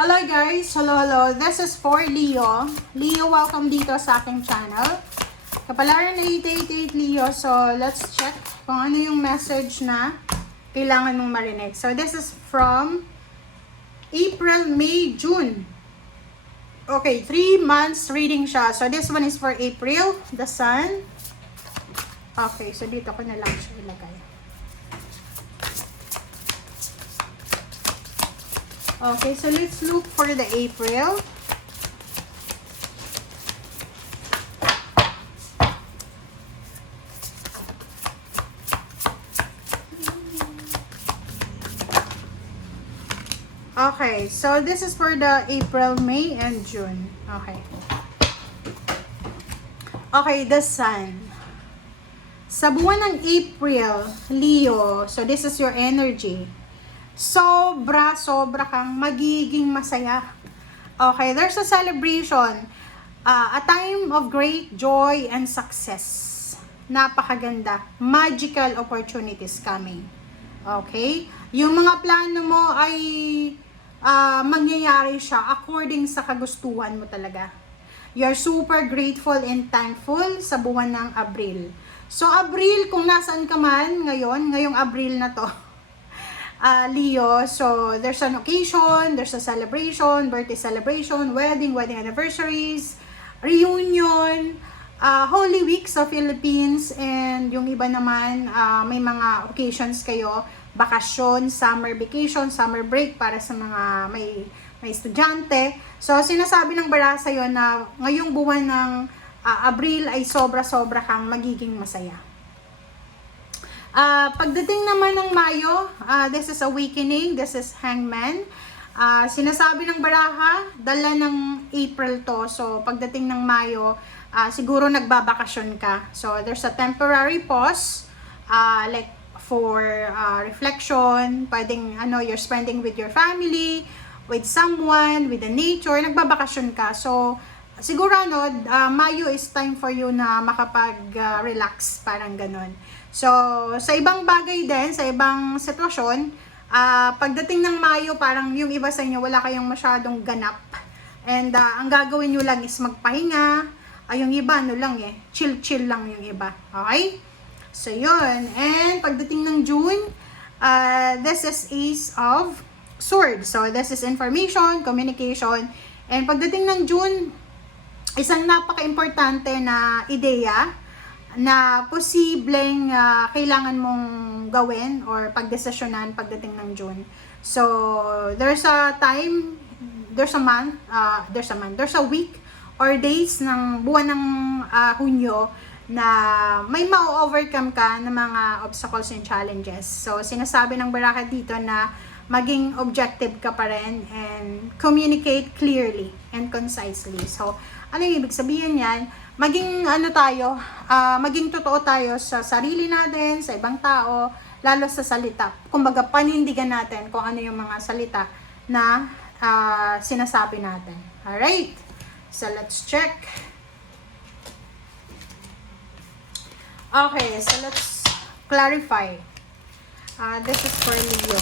Hello guys! Hello! This is for Leo. Leo, welcome dito sa aking channel. Kapalaran na 888 Leo. So, let's check kung ano yung message na kailangan mong marinig. So, this is from April, May, June. Okay, 3 months reading siya. So, this one is for April, the Sun. Okay, so dito ko na lang siya ilagay. Okay, so let's look for the April. Okay, so this is for the April, May, and June. Okay. Okay, the Sun. Sa buwan ng April, Leo, so this is your energy. Sobra kang magiging masaya. Okay, there's a celebration. A time of great joy and success. Napakaganda. Magical opportunities coming. Okay? Yung mga plano mo ay mangyayari siya according sa kagustuhan mo talaga. You're super grateful and thankful sa buwan ng Abril. So, Abril, kung nasaan ka man ngayong Abril na to, Leo, so there's an occasion, there's a celebration, birthday celebration, wedding anniversaries, reunion, Holy Week sa Philippines, and yung iba naman, may mga occasions kayo, bakasyon, summer vacation, summer break para sa mga may estudyante. So, sinasabi ng bara sa'yo na ngayong buwan ng Abril ay sobra kang magiging masaya. Pagdating naman ng Mayo, this is awakening, this is hangman. Sinasabi ng baraha, dala ng April to. So, pagdating ng Mayo, siguro nagbabakasyon ka. So, there's a temporary pause, like for reflection, pwedeng you're spending with your family, with someone, with the nature, nagbabakasyon ka. So, siguro Mayo is time for you na makapag-relax, parang ganun. So, sa ibang bagay din, sa ibang sitwasyon, pagdating ng Mayo, parang yung iba sa inyo, wala kayong masyadong ganap. And ang gagawin nyo lang is magpahinga. Yung iba, chill lang yung iba. Okay? So, yun. And pagdating ng June, this is Ace of Swords. So, this is information, communication. And pagdating ng June, isang napaka-importante na ideya na posibleng kailangan mong gawin or pagdesisyonan pagdating ng June. So, there's a time, there's a week or days ng buwan ng Hunyo na may ma-overcome ka ng mga obstacles and challenges. So, sinasabi ng baraka dito na maging objective ka pa rin and communicate clearly and concisely. So, ano yung ibig sabihin yan? Maging maging totoo tayo sa sarili natin, sa ibang tao, lalo sa salita. Kumbaga, panindigan natin kung ano yung mga salita na sinasabi natin. Alright? So, let's check. Okay, so let's clarify. This is for Leo.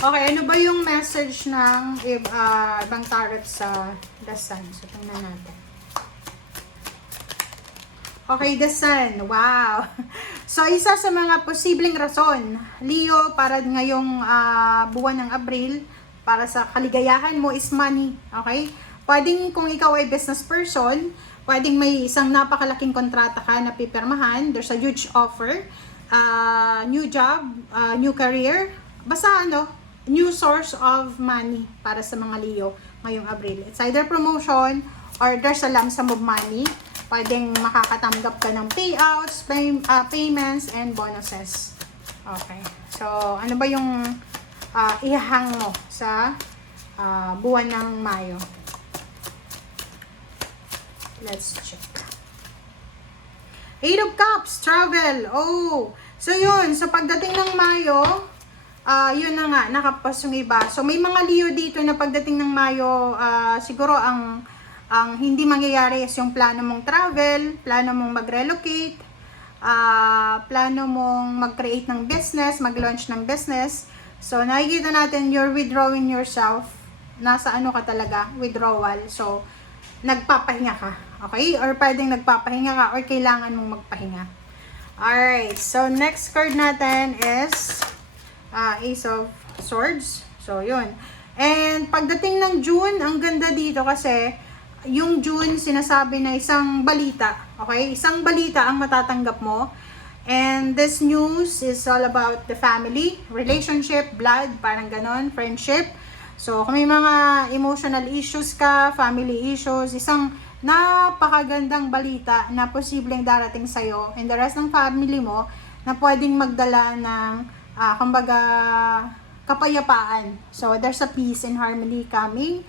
Okay, ano ba yung message ng ibang tarot sa The Sun? So, tingnan natin. Okay, The Sun. Wow! So, isa sa mga posibleng rason, Leo, para ngayong buwan ng Abril, para sa kaligayahan mo is money. Okay? Pwedeng kung ikaw ay business person, pwedeng may isang napakalaking kontrata ka na pipirmahan. There's a huge offer. New job, new career. Basta new source of money para sa mga Leo ngayong Abril. It's either promotion or there's a lump sum of money. Pwedeng makakatanggap ka ng payouts, payments, and bonuses. Okay. So, ano ba yung ihahang mo sa buwan ng Mayo? Let's check. Eight of Cups, travel. Oh, so yun. So pagdating ng Mayo, yun na nga, nakapos yung iba. So may mga Leo dito na pagdating ng Mayo, siguro ang hindi mangyayari is yung plano mong travel, plano mong mag-relocate, plano mong mag-create ng business, mag-launch ng business. So nakikita natin you're withdrawing yourself. Nasa ano ka talaga, withdrawal. So nagpapahinga ka. Okay? Or pwedeng nagpapahinga ka or kailangan mong magpahinga. Alright. So, next card natin is Ace of Swords. So, yun. And pagdating ng June, ang ganda dito kasi yung June, sinasabi na isang balita. Okay? Isang balita ang matatanggap mo. And this news is all about the family, relationship, blood, parang ganon, friendship. So, kung may mga emotional issues ka, family issues, isang napakagandang balita na posibleng darating sa'yo and the rest ng family mo na pwedeng magdala ng, kumbaga, kapayapaan. So, there's a peace and harmony coming,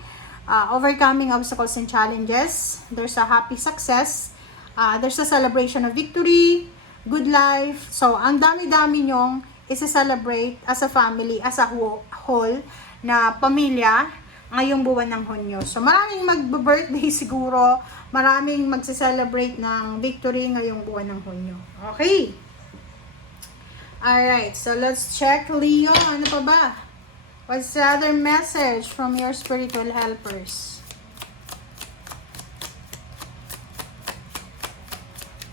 overcoming obstacles and challenges. There's a happy success. There's a celebration of victory, good life. So, ang dami-dami nyong isa-celebrate as a family, as a whole, na pamilya, ngayong buwan ng Hunyo. So, maraming mag-birthday siguro, maraming magse-celebrate ng victory ngayong buwan ng Hunyo. Okay. Alright, so let's check Leo. Ano pa ba? What's the other message from your spiritual helpers?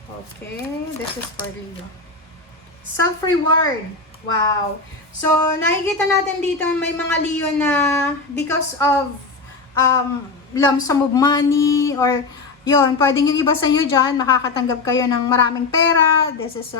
Okay, this is for Leo. Self-reward. Wow. So, nakikita natin dito may mga Leo na because of lump sum of money or yun, pwedeng yung iba sa inyo dyan, makakatanggap kayo ng maraming pera. This is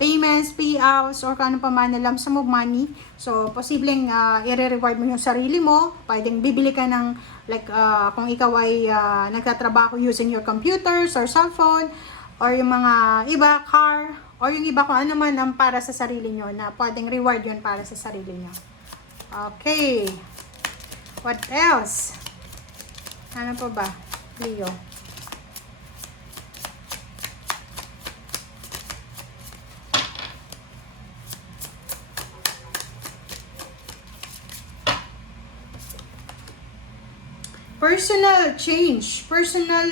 payments, payouts, or kung ano pa man na lump sum of money. So, posibleng i-reward mo yung sarili mo. Pwedeng bibili ka ng, like, kung ikaw ay nagtatrabaho using your computers or cellphone, or yung mga iba, car, or yung iba kung ano man ang para sa sarili nyo na pwedeng reward yun para sa sarili nyo. Okay. What else? Ano pa ba, Leo? Personal change, personal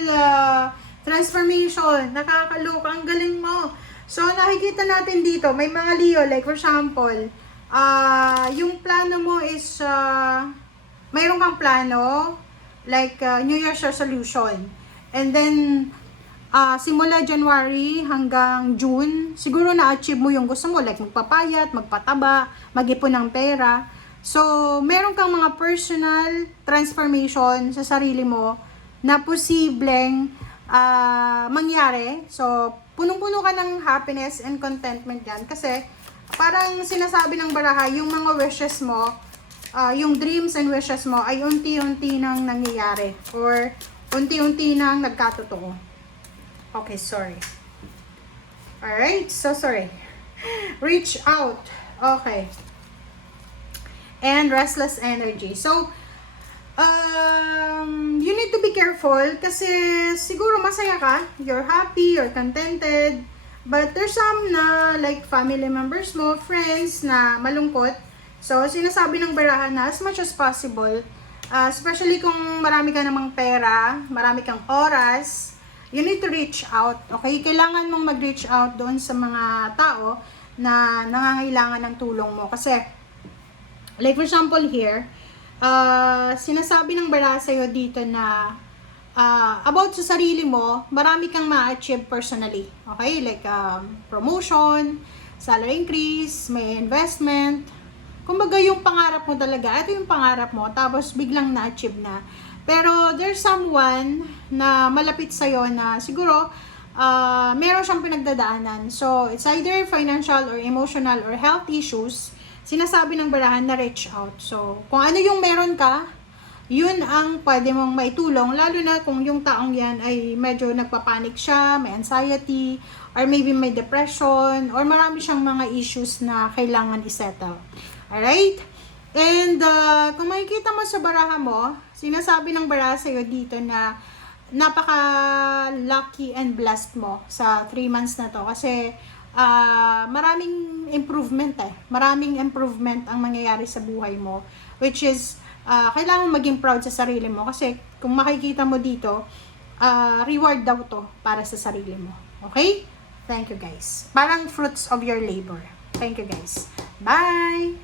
transformation, nakakaloka, ang galing mo. So, nakikita natin dito, may mga Leo, like for example, yung plano mo is, mayroon kang plano, like New Year's resolution. And then, simula January hanggang June, siguro na-achieve mo yung gusto mo, like magpapayat, magpataba, mag-ipon ng pera. So, meron kang mga personal transformation sa sarili mo na posibleng mangyari. So, punong-puno ka ng happiness and contentment yan. Kasi, parang sinasabi ng baraha, yung mga wishes mo, yung dreams and wishes mo ay unti-unti nang nangyayari. Or, unti-unti nang nagkatotoo. Okay, sorry. Alright, so sorry. Reach out. Okay. And restless energy. So, you need to be careful kasi siguro masaya ka, you're happy, you're contented, but there's some na like family members mo, friends na malungkot. So, sinasabi ng barahan na as much as possible, especially kung marami ka namang pera, marami kang oras, you need to reach out. Okay? Kailangan mong mag-reach out doon sa mga tao na nangangailangan ng tulong mo. Kasi, like for example here, sinasabi ng baraha sa'yo dito na about sa sarili mo, marami kang ma-achieve personally. Okay? Like promotion, salary increase, may investment. Kumbaga yung pangarap mo talaga, ito yung pangarap mo, tapos biglang na-achieve na. Pero there's someone na malapit sa'yo na siguro meron siyang pinagdadaanan. So, it's either financial or emotional or health issues. Sinasabi ng barahan na reach out. So, kung ano yung meron ka, yun ang pwede mong maitulong, lalo na kung yung taong yan ay medyo nagpapanik siya, may anxiety, or maybe may depression, or marami siyang mga issues na kailangan isettle. Alright? And kung makikita mo sa baraha mo, sinasabi ng baraha sa'yo dito na napaka-lucky and blessed mo sa 3 months na to kasi maraming improvement Maraming improvement ang mangyayari sa buhay mo, which is kailangan maging proud sa sarili mo kasi kung makikita mo dito, reward daw to para sa sarili mo. Okay? Thank you guys. Parang fruits of your labor. Thank you guys. Bye!